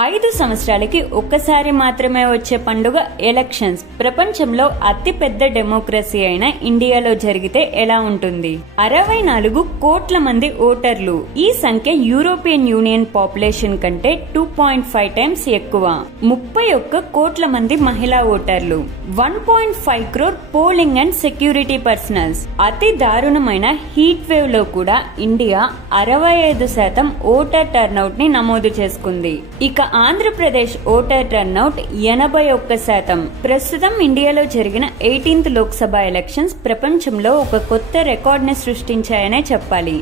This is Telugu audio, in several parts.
5 సంవత్సరాలకి ఒక్కసారి మాత్రమే వచ్చే పండుగ ఎలక్షన్స్. ప్రపంచంలో అతి పెద్ద డెమోక్రసీ అయిన ఇండియాలో జరిగితే ఎలా ఉంటుంది? 64 కోట్ల మంది ఓటర్లు. ఈ సంఖ్య యూరోపియన్ యూనియన్ పాపులేషన్ కంటే 2.5 టైమ్స్ ఎక్కువ. 31 కోట్ల మంది మహిళా ఓటర్లు. 1.5 crore polling and security personals. అతి దారుణమైన హీట్ వేవ్ లో కూడా ఇండియా 65% ఓటర్ టర్నౌట్ ని నమోదు చేసుకుంది. ఇక ఆంధ్రప్రదేశ్ ఓటర్ టర్నౌట్ 81%. ప్రస్తుతం ఇండియాలో జరిగిన 18th లోక్సభ ఎలక్షన్స్ ప్రపంచంలో ఒక కొత్త రికార్డ్ ని సృష్టించాయనే చెప్పాలి.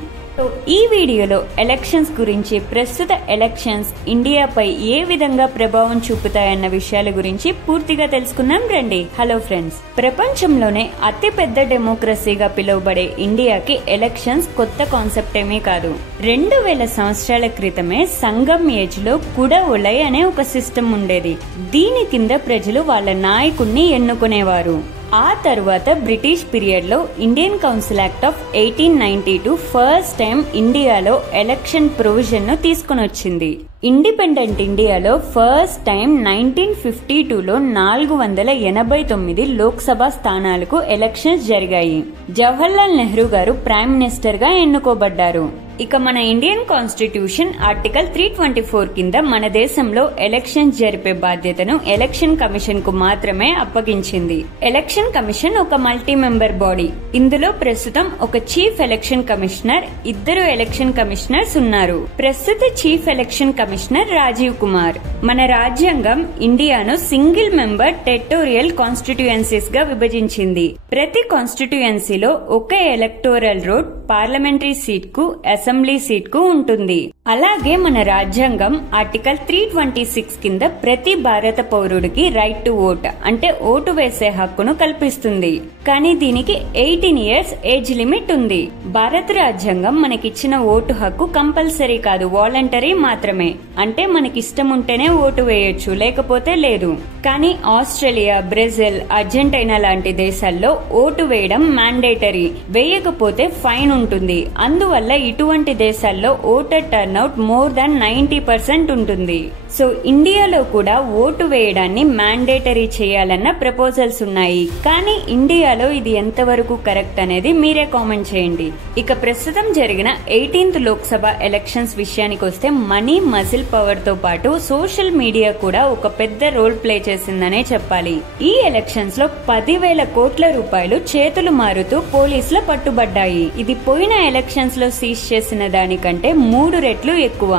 ఈ వీడియోలో ఎలక్షన్స్ గురించి, ప్రస్తుత ఎలక్షన్స్ ఇండియాపై ఏ విధంగా ప్రభావం చూపుతాయన్న విషయాల గురించి పూర్తిగా తెలుసుకుందాం రండి. హలో ఫ్రెండ్స్, ప్రపంచంలోనే అతి పెద్ద డెమోక్రసీగా పిలువబడే ఇండియాకి ఎలక్షన్స్ కొత్త కాన్సెప్ట్ ఏమీ కాదు. 2000 సంవత్సరాల క్రితమే సంగం ఏజ్ లో కుడ ఒలై అనే ఒక సిస్టమ్ ఉండేది. దీని కింద ప్రజలు వాళ్ళ నాయకుడిని ఎన్నుకునేవారు. ఆ తర్వాత బ్రిటిష్ పీరియడ్ లో Indian council act of 1892 first time ఇండియాలో ఎలక్షన్ ప్రొవిజన్ ను తీసుకుని వచ్చింది. ఇండిపెండెంట్ ఇండియాలో ఫస్ట్ టైం 1952లో 489 లోక్సభ స్థానాలకు ఎలక్షన్స్ జరిగాయి. జవహర్లాల్ నెహ్రూ గారు ప్రైమ్ మినిస్టర్ గా ఎన్నుకోబడ్డారు. ఇక మన ఇండియన్ కాన్స్టిట్యూషన్ ఆర్టికల్ 324 కింద మన దేశంలో ఎలక్షన్స్ జరిపే బాధ్యతను ఎలక్షన్ కమిషన్ కు మాత్రమే అప్పగించింది. ఎలక్షన్ కమిషన్ ఒక మల్టీ మెంబర్ బాడీ. ఇందులో ప్రస్తుతం ఒక chief election commissioner, 2 election commissioners ఉన్నారు. ప్రస్తుత chief election commissioner Rajiv Kumar. మన రాజ్యాంగం ఇండియాను సింగిల్ మెంబర్ టెరిటోరియల్ కాన్స్టిట్యుయెన్సీస్ గా విభజించింది. ప్రతి కాన్స్టిట్యుయెన్సీలో ఒక ఎలక్టోరల్ రోడ్ పార్లమెంటరీ సీట్ కు, అసెంబ్లీ సీట్ కు ఉంటుంది. అలాగే మన రాజ్యాంగం ఆర్టికల్ 326 కింద ప్రతి భారత పౌరుడికి రైట్ టు ఓట్ అంటే ఓటు వేసే హక్కును కల్పిస్తుంది. కానీ దీనికి 18 years ఏజ్ లిమిట్ ఉంది. భారత రాజ్యాంగం మనకిచ్చిన ఓటు హక్కు కంపల్సరీ కాదు, వాలంటరీ మాత్రమే. అంటే మనకిష్టం ఉంటేనే ఓటు వేయొచ్చు, లేకపోతే లేదు. కానీ ఆస్ట్రేలియా, బ్రెజిల్, అర్జెంటీనా లాంటి దేశాల్లో ఓటు వేయడం మ్యాండేటరీ. వేయకపోతే ఫైన్ ఉంటుంది. అందువల్ల ఇటువంటి దేశాల్లో ఓటర్ టర్నౌట్ మోర్ దాన్ 90% ఉంటుంది. సో ఇండియాలో కూడా ఓటు వేయడాన్ని మ్యాండేటరీ చేయాలన్న ప్రపోజల్స్ ఉన్నాయి. కానీ ఇండియాలో ఇది ఎంతవరకు కరెక్ట్ అనేది మీరే కామెంట్ చేయండి. ఇక ప్రస్తుతం జరిగిన 18th లోక్సభ ఎలక్షన్స్ విషయానికి వస్తే మనీ, మజిల్ పవర్ తో పాటు సోషల్ మీడియా కూడా ఒక పెద్ద రోల్ ప్లే చేసిందనే చెప్పాలి. ఈ ఎలక్షన్స్ లో 10,000 కోట్ల రూపాయలు చేతులు మారుతూ పోలీసుల పట్టుబడ్డాయి. ఇది పోయిన ఎలక్షన్స్ లో సీజ్ చేసిన దానికంటే 3 రెట్లు ఎక్కువ.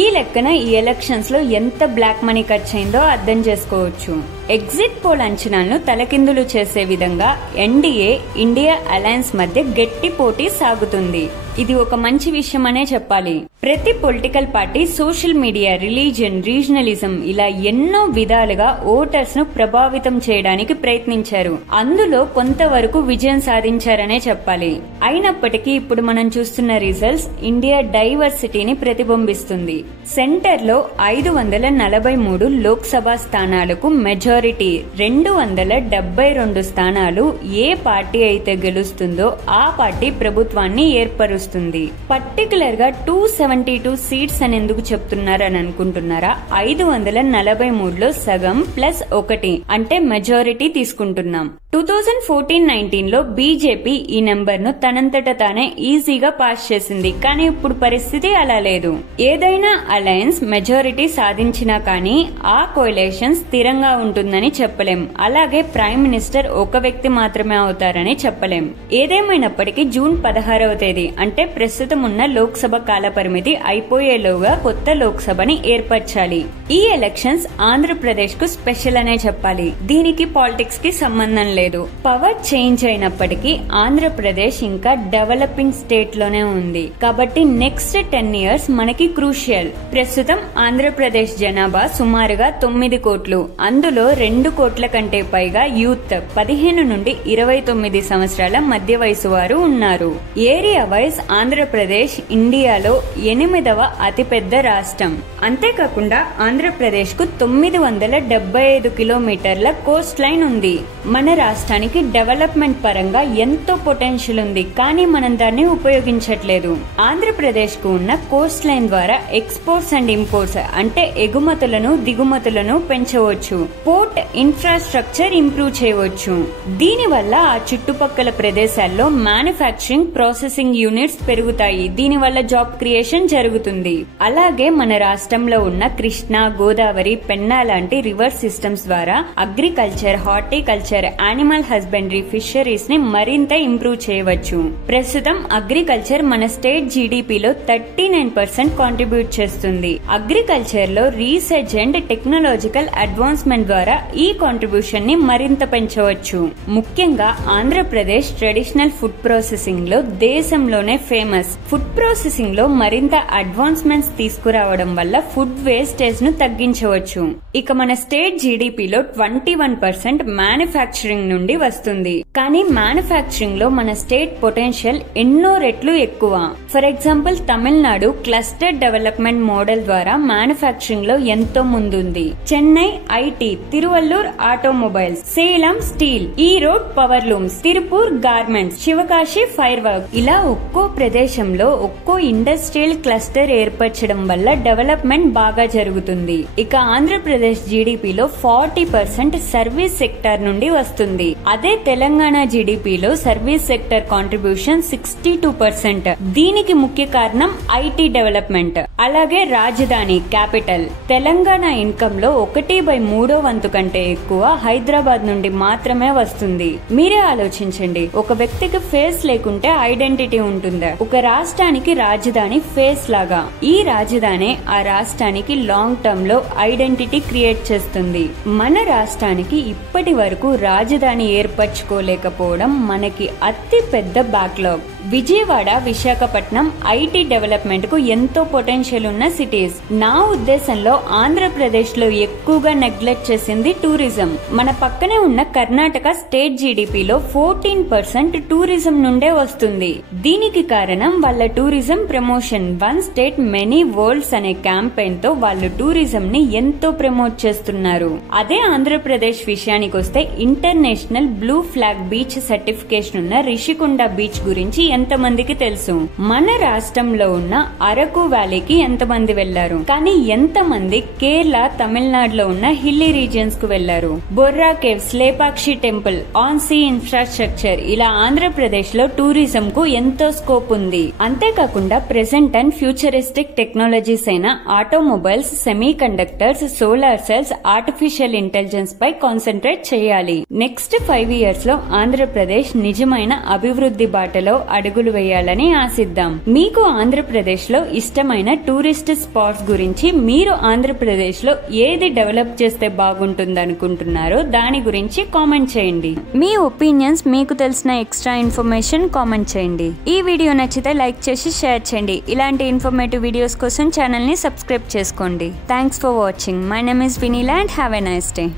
ఈ లెక్కన ఈ ఎలక్షన్స్ లో ఎంత బ్లాక్ మనీ ఖర్చయిందో అర్థం చేసుకోవచ్చు. ఎగ్జిట్ పోల్ అంచనాలను తలకిందులు చేసే విధంగా ఎన్డీఏ ఇండియా అలయన్స్ మధ్య గట్టి పోటీ సాగుతుంది. ఇది ఒక మంచి విషయం అనే చెప్పాలి. ప్రతి political party social media, religion, regionalism ఇలా ఎన్నో విధాలుగా ఓటర్స్ ను ప్రభావితం చేయడానికి ప్రయత్నించారు. అందులో కొంతవరకు విజయం సాధించారనే చెప్పాలి. అయినప్పటికీ ఇప్పుడు మనం చూస్తున్న రిజల్ట్స్ ఇండియా డైవర్సిటీని ప్రతిబింబిస్తుంది. సెంటర్ లో 543 లోక్సభ స్థానాలకు మెజారిటీ, 272 స్థానాలు ఏ పార్టీ అయితే గెలుస్తుందో ఆ పార్టీ ప్రభుత్వాన్ని ఏర్పరుస్తుంది. పర్టికులర్ గా 272 సీట్స్ అని ఎందుకు చెప్తున్నారని అనుకుంటున్నారా? 543లో సగం ప్లస్ 1 అంటే మెజారిటీ తీసుకుంటున్నాం. 2014-19 లో బీజేపీ ఈ నెంబర్ ను తనంతట తానే ఈజీగా పాస్ చేసింది. కానీ ఇప్పుడు పరిస్థితి అలా లేదు. ఏదైనా అలయన్స్ మెజారిటీ సాధించినా కానీ ఆ కోయలేషన్ స్థిరంగా ఉంటుందని చెప్పలేం. అలాగే ప్రైమ్ మినిస్టర్ ఒక వ్యక్తి మాత్రమే అవుతారని చెప్పలేం. ఏదేమైనప్పటికీ జూన్ 16వ తేదీ అంటే ప్రస్తుతం ఉన్న లోక్సభ కాల పరిమితి అయిపోయేలోగా కొత్త లోక్సభని ఏర్పరచాలి. ఈ ఎలక్షన్స్ ఆంధ్రప్రదేశ్ కు స్పెషల్ అనే చెప్పాలి. దీనికి పాలిటిక్స్ కి సంబంధం లేదు. పవర్ చేంజ్ అయినప్పటికీ ఆంధ్రప్రదేశ్ ఇంకా డెవలపింగ్ స్టేట్ లోనే ఉంది. కాబట్టి నెక్స్ట్ 10 years మనకి క్రూషియల్. ప్రస్తుతం ఆంధ్రప్రదేశ్ జనాభా సుమారుగా 9 కోట్లు. అందులో 2 కోట్ల కంటే పైగా యూత్, 15 నుండి 29 సంవత్సరాల మధ్య వయసు వారు ఉన్నారు. ఏరియా వైజ్ ఆంధ్రప్రదేశ్ ఇండియాలో 8వ అతిపెద్ద రాష్ట్రం. అంతేకాకుండా ఆంధ్రప్రదేశ్ కు 975 కిలోమీటర్ల కోస్ట్ లైన్ ఉంది. మన రాష్ట్రానికి డెవలప్మెంట్ పరంగా ఎంతో పొటెన్షియల్ ఉంది, కానీ మనం దాన్ని ఉపయోగించట్లేదు. ఆంధ్రప్రదేశ్ కు ఉన్న కోస్ట్ లైన్ ద్వారా ఎక్స్పోర్ట్స్ అండ్ ఇంపోర్ట్స్ అంటే ఎగుమతులను దిగుమతులను పెంచవచ్చు. పోర్ట్ ఇన్ఫ్రాస్ట్రక్చర్ ఇంప్రూవ్ చేయవచ్చు. దీని వల్ల ఆ చుట్టుపక్కల ప్రదేశాల్లో మ్యానుఫ్యాక్చరింగ్ ప్రాసెసింగ్ యూనిట్స్ పెరుగుతాయి. దీని వల్ల జాబ్ క్రియేషన్ జరుగుతుంది. అలాగే మన రాష్ట్రంలో ఉన్న కృష్ణా, గోదావరి, పెన్నా లాంటి రివర్ సిస్టమ్స్ ద్వారా agriculture, horticulture, animal husbandry, fisheries ని మరింత ఇంప్రూవ్ చేయవచ్చు. ప్రస్తుతం అగ్రికల్చర్ మన స్టేట్ జీడీపీలో 39% కాంట్రిబ్యూట్ చేస్తుంది. అగ్రికల్చర్ లో రీసెర్చ్ అండ్ టెక్నాలజికల్ అడ్వాన్స్మెంట్ ద్వారా ఈ కాంట్రిబ్యూషన్ ని మరింత పెంచవచ్చు. ముఖ్యంగా ఆంధ్రప్రదేశ్ ట్రెడిషనల్ ఫుడ్ ప్రాసెసింగ్ లో దేశంలోనే ఫేమస్. ఫుడ్ ప్రాసెసింగ్ లో మరింత అడ్వాన్స్మెంట్స్ తీసుకురావడం వల్ల ఫుడ్ వేస్టేజ్ ను తగ్గించవచ్చు. ఇక మన స్టేట్ జీడీపీలో 21% మ్యానుఫ్యాక్చరింగ్ నుండి వస్తుంది. కానీ మ్యానుఫ్యాక్చరింగ్ లో మన స్టేట్ పొటెన్షియల్ ఎన్నో రెట్లు ఎక్కువ. For example Tamil Nadu cluster development model ద్వారా మ్యానుఫ్యాక్చరింగ్ లో ఎంతో ముందుంది. Chennai IT, Tiruvallur automobiles, Salem steel, Erode power looms, Tiruppur garments, Sivakasi fire work, ఇలా ఒక్కో ప్రదేశంలో ఒక్కో ఇండస్ట్రియల్ క్లస్టర్ ఏర్పరచడం వల్ల డెవలప్మెంట్ బాగా జరుగుతుంది. ఇక ఆంధ్రప్రదేశ్ జీడీపీలో 40% సర్వీస్ సెక్టార్ నుండి వస్తుంది. అదే తెలంగాణ జీడీపీలో సర్వీస్ సెక్టర్ కాంట్రిబ్యూషన్ 62%. దీనికి ముఖ్య కారణం ఐటీ డెవలప్మెంట్. అలాగే రాజధాని క్యాపిటల్. తెలంగాణ ఇన్కమ్ లో 1/3 వంతు కంటే ఎక్కువ హైదరాబాద్ నుండి మాత్రమే వస్తుంది. మీరే ఆలోచించండి, ఒక వ్యక్తికి ఫేస్ లేకుంటే ఐడెంటిటీ ఉంటుందా? ఒక రాష్ట్రానికి రాజధాని ఫేస్ లాగా. ఈ రాజధాని ఆ రాష్ట్రానికి లాంగ్ టర్మ్ లో ఐడెంటిటీ క్రియేట్ చేస్తుంది. మన రాష్ట్రానికి ఇప్పటి వరకు రాజధాని ఏర్పరచుకోలేకపోవడం మనకి అతి పెద్ద backlog. Vijayawada, Visakhapatnam IT development కు ఎంతో పొటెన్షియల్ ఉన్న సిటీస్. నా ఉద్దేశంలో ఆంధ్రప్రదేశ్ లో ఎక్కువగా నెగ్లెక్ట్ చేసింది టూరిజం. మన పక్కనే ఉన్న కర్ణాటక స్టేట్ జీడీపీలో 14% టూరిజం నుండే వస్తుంది. దీనికి కారణం వాళ్ళ tourism promotion. One state many world's అనే క్యాంపెయిన్ తో వాళ్ళు టూరిజం ని ఎంతో ప్రమోట్ చేస్తున్నారు. అదే ఆంధ్రప్రదేశ్ విషయానికి వస్తే international blue flag beach certification ఉన్న రిషికొండ బీచ్ గురించి ఎంతమందికి తెలుసు? మన రాష్ట్రంలో ఉన్న అరకు వ్యాలీకి ఎంతమంది వెళ్లారు? కానీ ఎంతమంది కేరళ, తమిళనాడులో ఉన్న హిల్లీ రీజియన్స్ కు వెళ్లారు? Borra caves, Lepakshi temple, on sea infrastructure, ఇలా ఆంధ్రప్రదేశ్ లో టూరిజం కు ఎంతో స్కోప్ ఉంది. అంతేకాకుండా ప్రెసెంట్ అండ్ ఫ్యూచరిస్టిక్ టెక్నాలజీస్ అయిన automobiles, semiconductors, solar cells, artificial intelligence పై కాన్సన్ట్రేట్ చేయాలి. నెక్స్ట్ 5 years లో ఆంధ్రప్రదేశ్ నిజమైన అభివృద్ధి బాటలో అడుగులు వేయాలని ఆశిద్దాం. మీకు ఆంధ్రప్రదేశ్ లో ఇష్టమైన టూరిస్ట్ స్పాట్స్ గురించి, మీరు ఆంధ్రప్రదేశ్ లో ఏది డెవలప్ చేస్తే బాగుంటుందనుకుంటున్నారో దాని గురించి కామెంట్ చేయండి. మీ ఒపీనియన్స్, మీకు తెలిసిన ఎక్స్ట్రా ఇన్ఫర్మేషన్ కామెంట్ చేయండి. ఈ వీడియో నచ్చితే లైక్ చేసి షేర్ చేయండి. ఇలాంటి ఇన్ఫర్మేటివ్ వీడియోస్ కోసం ఛానల్ ని సబ్స్క్రైబ్ చేసుకోండి. Thanks for watching. My name is Vinila and have a nice day.